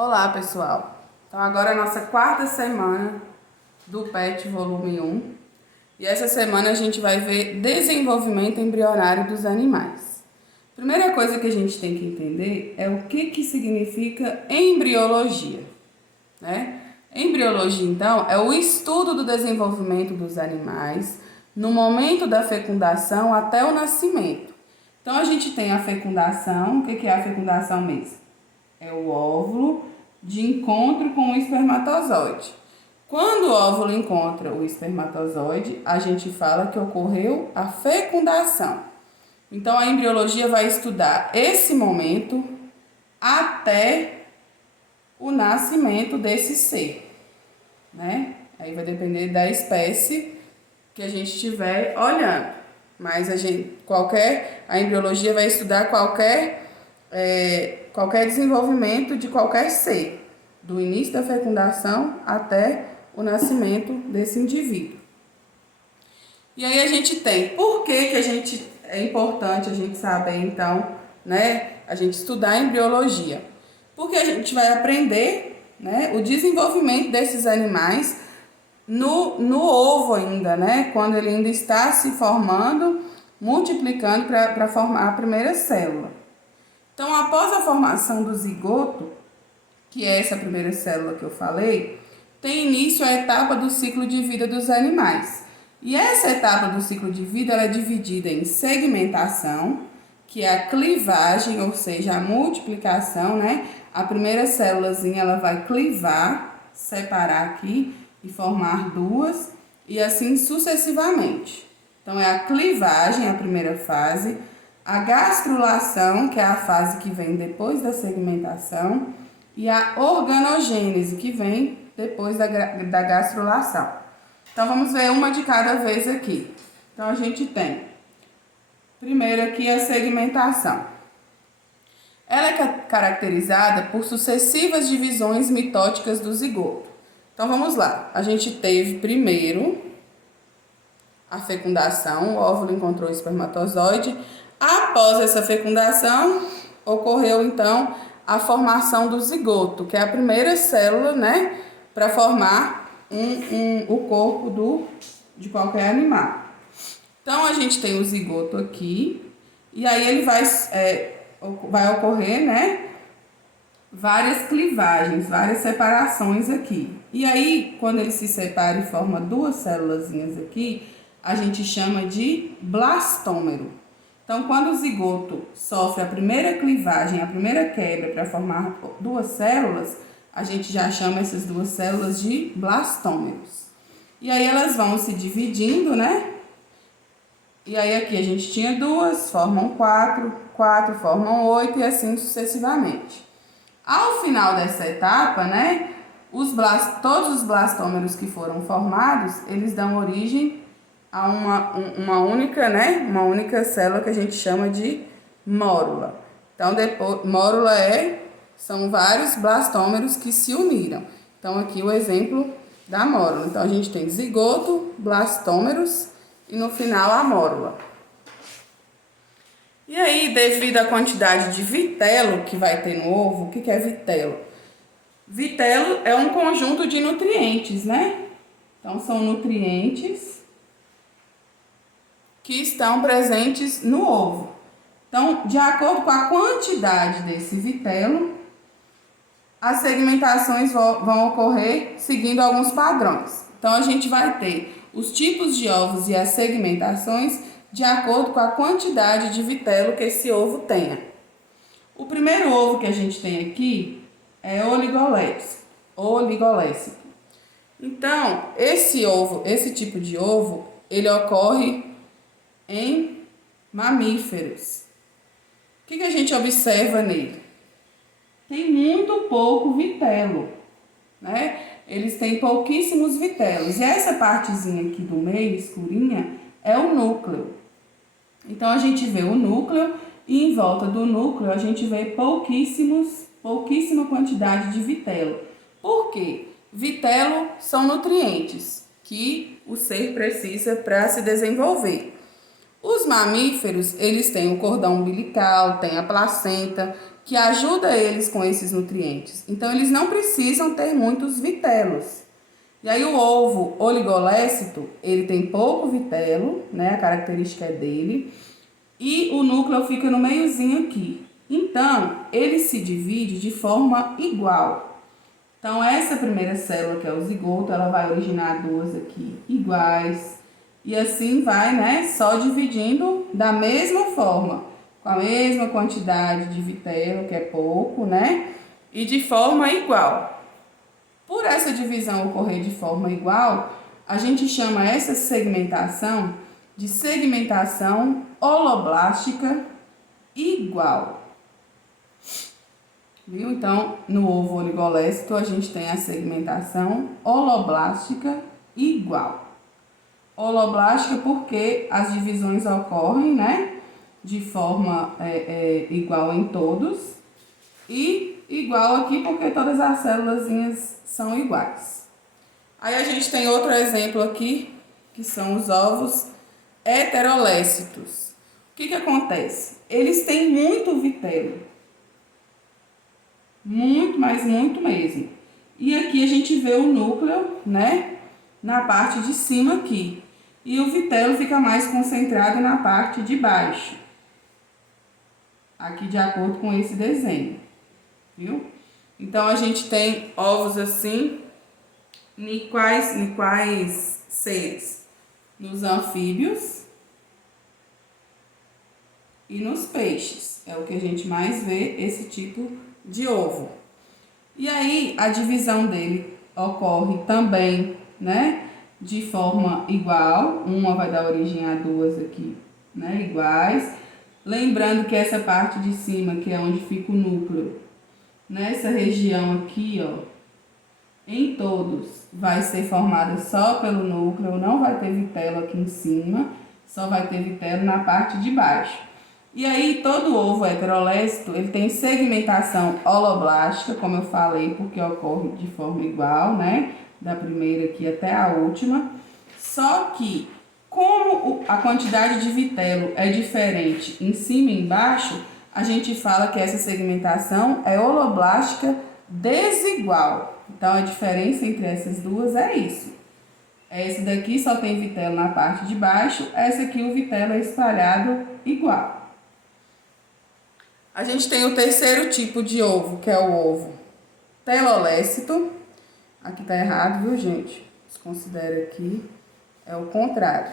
Olá, pessoal! Então, agora é a nossa quarta semana do PET Volume 1. E essa semana a gente vai ver desenvolvimento embrionário dos animais. Primeira coisa que a gente tem que entender é o que significa embriologia, né? Embriologia, então, é o estudo do desenvolvimento dos animais no momento da fecundação até o nascimento. Então, a gente tem a fecundação. O que é a fecundação mesmo? É o óvulo de encontro com o espermatozoide. Quando o óvulo encontra o espermatozoide, a gente fala que ocorreu a fecundação. Então, a embriologia vai estudar esse momento até o nascimento desse ser, né? Aí vai depender da espécie que a gente estiver olhando. Mas a embriologia vai estudar qualquer desenvolvimento de qualquer ser, do início da fecundação até o nascimento desse indivíduo. E aí a gente tem, por que é importante a gente saber, então, né, a gente estudar a embriologia? Porque a gente vai aprender, né, o desenvolvimento desses animais no ovo ainda, né, quando ele ainda está se formando, multiplicando para formar a primeira célula. Então, após a formação do zigoto, que é essa primeira célula que eu falei, tem início a etapa do ciclo de vida dos animais. E essa etapa do ciclo de vida ela é dividida em segmentação, que é a clivagem, ou seja, a multiplicação, né? A primeira célulazinha ela vai clivar, separar aqui e formar duas, e assim sucessivamente. Então, é a clivagem, a primeira fase, a gastrulação, que é a fase que vem depois da segmentação, e a organogênese, que vem depois da gastrulação. Então, vamos ver uma de cada vez aqui. Então, a gente tem, primeiro aqui, a segmentação. Ela é caracterizada por sucessivas divisões mitóticas do zigoto. Então, vamos lá. A gente teve primeiro a fecundação, o óvulo encontrou o espermatozoide. Após essa fecundação, ocorreu, então, a formação do zigoto, que é a primeira célula, né, para formar o corpo de qualquer animal. Então, a gente tem o zigoto aqui, e aí ele vai ocorrer, né, várias clivagens, várias separações aqui. E aí, quando ele se separa e forma duas célulazinhas aqui, a gente chama de blastômero. Então, quando o zigoto sofre a primeira clivagem, a primeira quebra para formar duas células, a gente já chama essas duas células de blastômeros. E aí elas vão se dividindo, né? E aí aqui a gente tinha duas, formam quatro formam 8 e assim sucessivamente. Ao final dessa etapa, né, todos os blastômeros que foram formados, eles dão origem a uma única célula que a gente chama de mórula. Então, mórula são vários blastômeros que se uniram. Então, aqui o exemplo da mórula. Então, a gente tem zigoto, blastômeros e no final a mórula. E aí, devido à quantidade de vitelo que vai ter no ovo, o que é vitelo? Vitelo é um conjunto de nutrientes, né? Então, são nutrientes que estão presentes no ovo. Então, de acordo com a quantidade desse vitelo, as segmentações vão ocorrer seguindo alguns padrões. Então, a gente vai ter os tipos de ovos e as segmentações de acordo com a quantidade de vitelo que esse ovo tenha. O primeiro ovo que a gente tem aqui é oligolécico. Então, esse tipo de ovo, ele ocorre em mamíferos. O que a gente observa nele? Tem muito pouco vitelo, né? Eles têm pouquíssimos vitelos. E essa partezinha aqui do meio, escurinha, é o núcleo. Então, a gente vê o núcleo e em volta do núcleo a gente vê pouquíssima quantidade de vitelo. Por quê? Vitelo são nutrientes que o ser precisa para se desenvolver. Os mamíferos, eles têm o cordão umbilical, tem a placenta, que ajuda eles com esses nutrientes. Então, eles não precisam ter muitos vitelos. E aí, o ovo oligolécito, ele tem pouco vitelo, né? A característica é dele. E o núcleo fica no meiozinho aqui. Então, ele se divide de forma igual. Então, essa primeira célula, que é o zigoto, ela vai originar duas aqui iguais. E assim vai, né? Só dividindo da mesma forma, com a mesma quantidade de vitelo, que é pouco, né? E de forma igual. Por essa divisão ocorrer de forma igual, a gente chama essa segmentação de segmentação holoblástica igual. Viu? Então, no ovo oligolécito, a gente tem a segmentação holoblástica igual. Holoblástica porque as divisões ocorrem, né, de forma igual em todos. E igual aqui porque todas as célulazinhas são iguais. Aí a gente tem outro exemplo aqui, que são os ovos heterolécitos. O que acontece? Eles têm muito vitelo. Muito, mas muito mesmo. E aqui a gente vê o núcleo, né, na parte de cima aqui. E o vitelo fica mais concentrado na parte de baixo. Aqui de acordo com esse desenho. Viu? Então, a gente tem ovos assim, em quais seres? Nos anfíbios e nos peixes. É o que a gente mais vê, esse tipo de ovo. E aí, a divisão dele ocorre também, né, de forma igual. Uma vai dar origem a duas aqui, né, iguais. Lembrando que essa parte de cima, que é onde fica o núcleo, nessa região aqui, ó, em todos, vai ser formada só pelo núcleo, não vai ter vitelo aqui em cima, só vai ter vitelo na parte de baixo. E aí, todo ovo heterolécito, ele tem segmentação holoblástica, como eu falei, porque ocorre de forma igual, né? Da primeira aqui até a última. Só que, como a quantidade de vitelo é diferente em cima e embaixo, a gente fala que essa segmentação é holoblástica desigual. Então, a diferença entre essas duas é isso. Esse daqui só tem vitelo na parte de baixo, essa aqui o vitelo é espalhado igual. A gente tem o terceiro tipo de ovo, que é o ovo telolécito. Aqui tá errado, viu, gente? Desconsidera aqui. É o contrário.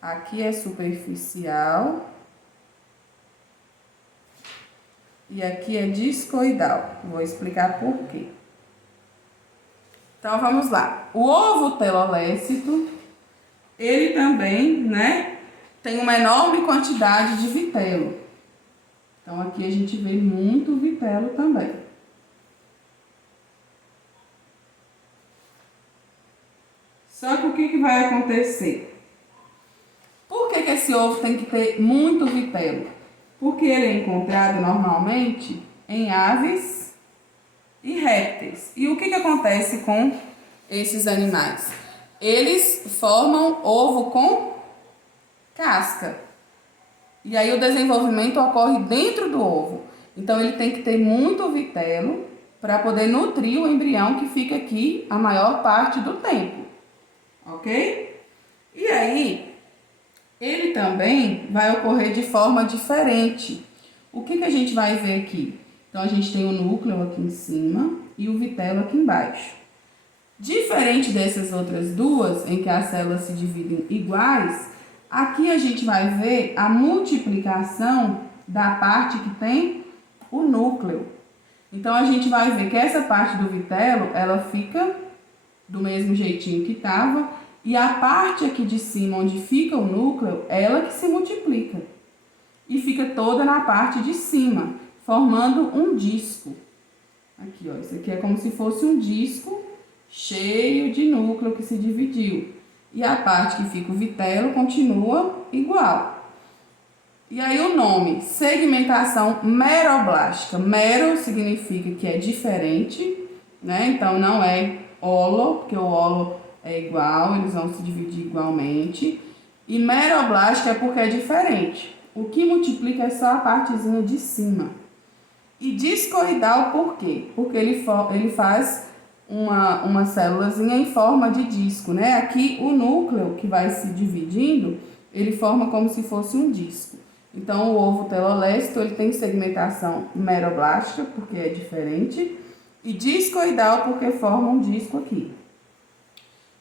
Aqui é superficial. E aqui é discoidal. Vou explicar por quê. Então, vamos lá. O ovo telolécito, ele também, né, tem uma enorme quantidade de vitelo. Então, aqui a gente vê muito vitelo também. Só que o que vai acontecer? Por que esse ovo tem que ter muito vitelo? Porque ele é encontrado normalmente em aves e répteis. E o que acontece com esses animais? Eles formam ovo com casca. E aí o desenvolvimento ocorre dentro do ovo. Então ele tem que ter muito vitelo para poder nutrir o embrião que fica aqui a maior parte do tempo. Ok? E aí, ele também vai ocorrer de forma diferente. O que a gente vai ver aqui? Então, a gente tem o núcleo aqui em cima e o vitelo aqui embaixo. Diferente dessas outras duas, em que as células se dividem iguais, aqui a gente vai ver a multiplicação da parte que tem o núcleo. Então, a gente vai ver que essa parte do vitelo, ela fica do mesmo jeitinho que estava, e a parte aqui de cima, onde fica o núcleo, ela que se multiplica. E fica toda na parte de cima, formando um disco. Aqui, ó, isso aqui é como se fosse um disco cheio de núcleo que se dividiu. E a parte que fica o vitelo continua igual. E aí o nome, segmentação meroblástica. Mero significa que é diferente, né? Então não é holo, porque o holo é igual, eles vão se dividir igualmente. E meroblástica é porque é diferente. O que multiplica é só a partezinha de cima. E discoidal por quê? Porque ele faz uma célulazinha em forma de disco, né? Aqui o núcleo que vai se dividindo, ele forma como se fosse um disco. Então o ovo telolécito, ele tem segmentação meroblástica, porque é diferente, e discoidal porque forma um disco aqui.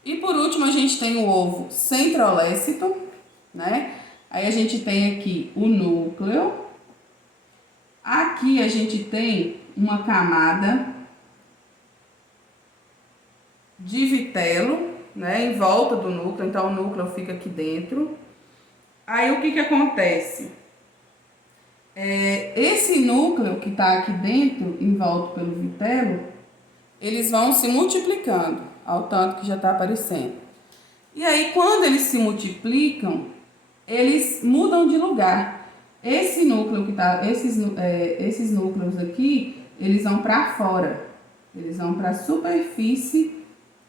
E por último a gente tem o ovo centrolécito, né? Aí a gente tem aqui o núcleo. Aqui a gente tem uma camada de vitelo, né, em volta do núcleo, então o núcleo fica aqui dentro. Aí o que acontece? Esse núcleo que está aqui dentro, em volta pelo vitelo, eles vão se multiplicando, ao tanto que já está aparecendo. E aí quando eles se multiplicam, eles mudam de lugar. Esse núcleo que tá, esses núcleos aqui, eles vão para fora, eles vão para a superfície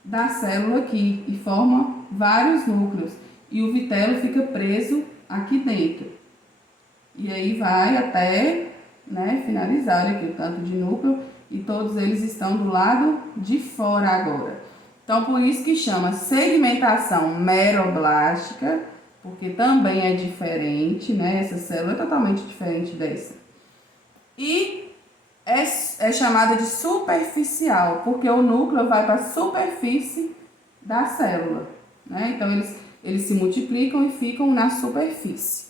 da célula aqui e formam vários núcleos. E o vitelo fica preso aqui dentro. E aí vai até, né, finalizar aqui o tanto de núcleo e todos eles estão do lado de fora agora. Então, por isso que chama segmentação meroblástica, porque também é diferente, né? Essa célula é totalmente diferente dessa. E é chamada de superficial, porque o núcleo vai para a superfície da célula, né? Então, eles se multiplicam e ficam na superfície.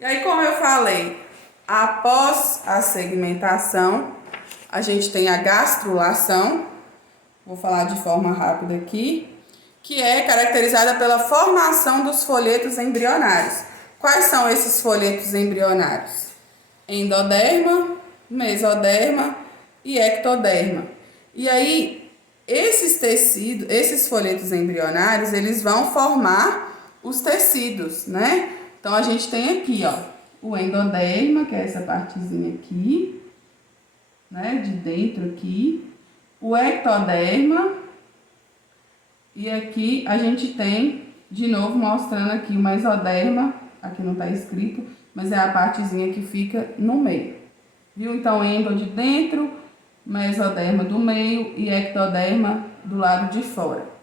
E aí, como eu falei, após a segmentação, a gente tem a gastrulação, vou falar de forma rápida aqui, que é caracterizada pela formação dos folhetos embrionários. Quais são esses folhetos embrionários? Endoderma, mesoderma e ectoderma. E aí, esses folhetos embrionários, eles vão formar os tecidos, né? Então, a gente tem aqui, ó, o endoderma, que é essa partezinha aqui, né, de dentro aqui, o ectoderma, e aqui a gente tem, de novo, mostrando aqui o mesoderma, aqui não está escrito, mas é a partezinha que fica no meio. Viu? Então, endo de dentro, mesoderma do meio e ectoderma do lado de fora.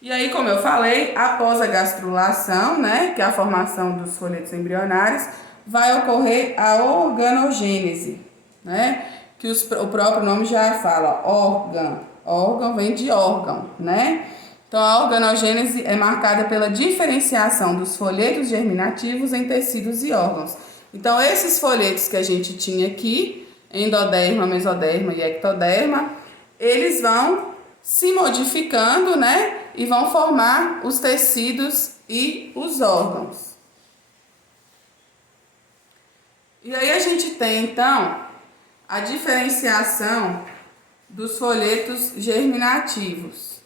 E aí, como eu falei, após a gastrulação, né, que é a formação dos folhetos embrionários, vai ocorrer a organogênese, né, que o próprio nome já fala, órgão vem de órgão, né? Então, a organogênese é marcada pela diferenciação dos folhetos germinativos em tecidos e órgãos. Então, esses folhetos que a gente tinha aqui, endoderma, mesoderma e ectoderma, eles vão se modificando, né? E vão formar os tecidos e os órgãos. E aí a gente tem, então, a diferenciação dos folhetos germinativos,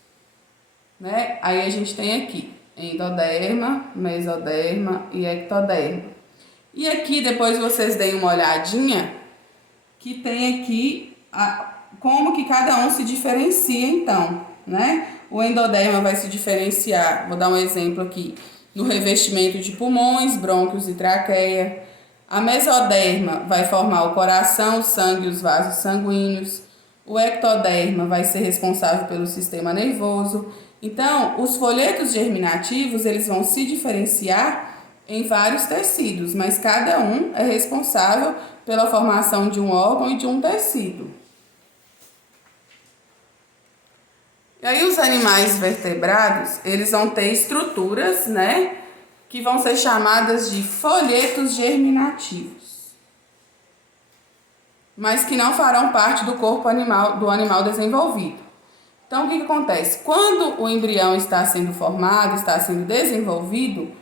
né? Aí a gente tem aqui endoderma, mesoderma e ectoderma. E aqui depois vocês deem uma olhadinha que tem aqui como que cada um se diferencia então, né? O endoderma vai se diferenciar, vou dar um exemplo aqui, no revestimento de pulmões, brônquios e traqueia. A mesoderma vai formar o coração, o sangue e os vasos sanguíneos. O ectoderma vai ser responsável pelo sistema nervoso. Então, os folhetos germinativos, eles vão se diferenciar em vários tecidos, mas cada um é responsável pela formação de um órgão e de um tecido. E aí os animais vertebrados, eles vão ter estruturas, né, que vão ser chamadas de folhetos germinativos, mas que não farão parte do corpo do animal desenvolvido. Então, o que acontece? Quando o embrião está sendo formado, está sendo desenvolvido,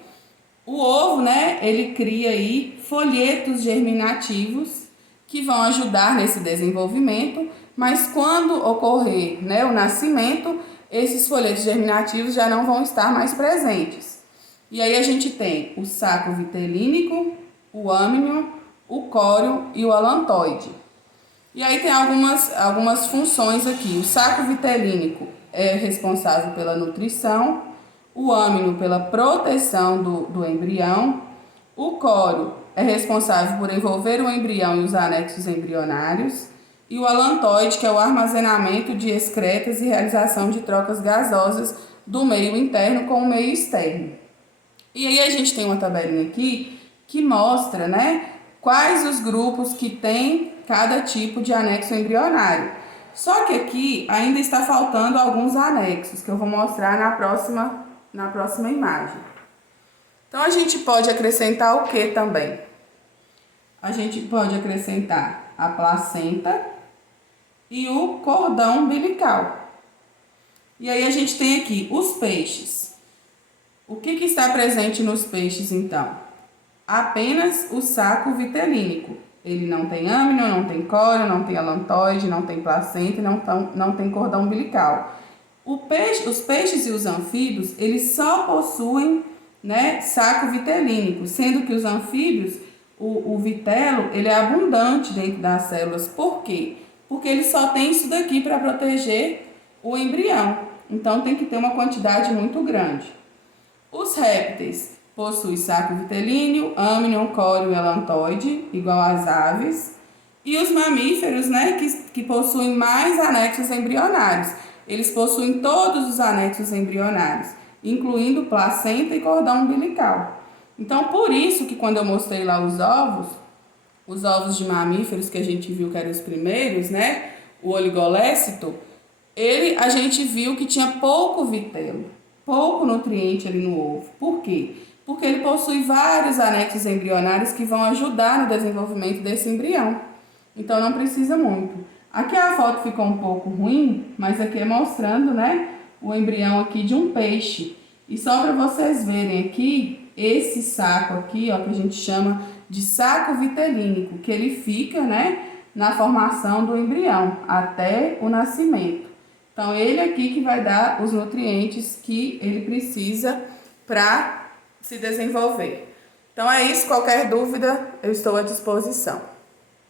o ovo, né, ele cria aí folhetos germinativos que vão ajudar nesse desenvolvimento, mas quando ocorrer, né, o nascimento, esses folhetos germinativos já não vão estar mais presentes. E aí a gente tem o saco vitelínico, o âmnion, o córeo e o alantoide. E aí tem algumas funções aqui. O saco vitelínico é responsável pela nutrição, o âmnion pela proteção do embrião, o córeo é responsável por envolver o embrião e os anexos embrionários. E o alantoide, que é o armazenamento de excretas e realização de trocas gasosas do meio interno com o meio externo. E aí a gente tem uma tabelinha aqui que mostra, né, quais os grupos que tem cada tipo de anexo embrionário. Só que aqui ainda está faltando alguns anexos, que eu vou mostrar na próxima imagem. Então a gente pode acrescentar o que também? A gente pode acrescentar a placenta e o cordão umbilical. E aí a gente tem aqui os peixes. O que está presente nos peixes, então? Apenas o saco vitelínico. Ele não tem âmnion, não tem córeo, não tem alantoide, não tem placenta e não tem cordão umbilical. Os peixes e os anfíbios, eles só possuem, né, saco vitelínico, sendo que os anfíbios, o vitelo, ele é abundante dentro das células. Por quê? Porque ele só tem isso daqui para proteger o embrião. Então, tem que ter uma quantidade muito grande. Os répteis possuem saco vitelíneo, âmnion, córeo e alantoide, igual às aves. E os mamíferos, né, que possuem mais anexos embrionários. Eles possuem todos os anexos embrionários, incluindo placenta e cordão umbilical. Então, por isso que quando eu mostrei lá os ovos de mamíferos que a gente viu que eram os primeiros, né, o oligolécito, a gente viu que tinha pouco vitelo, pouco nutriente ali no ovo. Por quê? Porque ele possui vários anexos embrionários que vão ajudar no desenvolvimento desse embrião. Então não precisa muito. Aqui a foto ficou um pouco ruim, mas aqui é mostrando, né, o embrião aqui de um peixe. E só para vocês verem aqui, esse saco aqui, ó, que a gente chama de saco vitelínico, que ele fica, né, na formação do embrião até o nascimento. Então, ele aqui que vai dar os nutrientes que ele precisa para se desenvolver. Então, é isso. Qualquer dúvida, eu estou à disposição.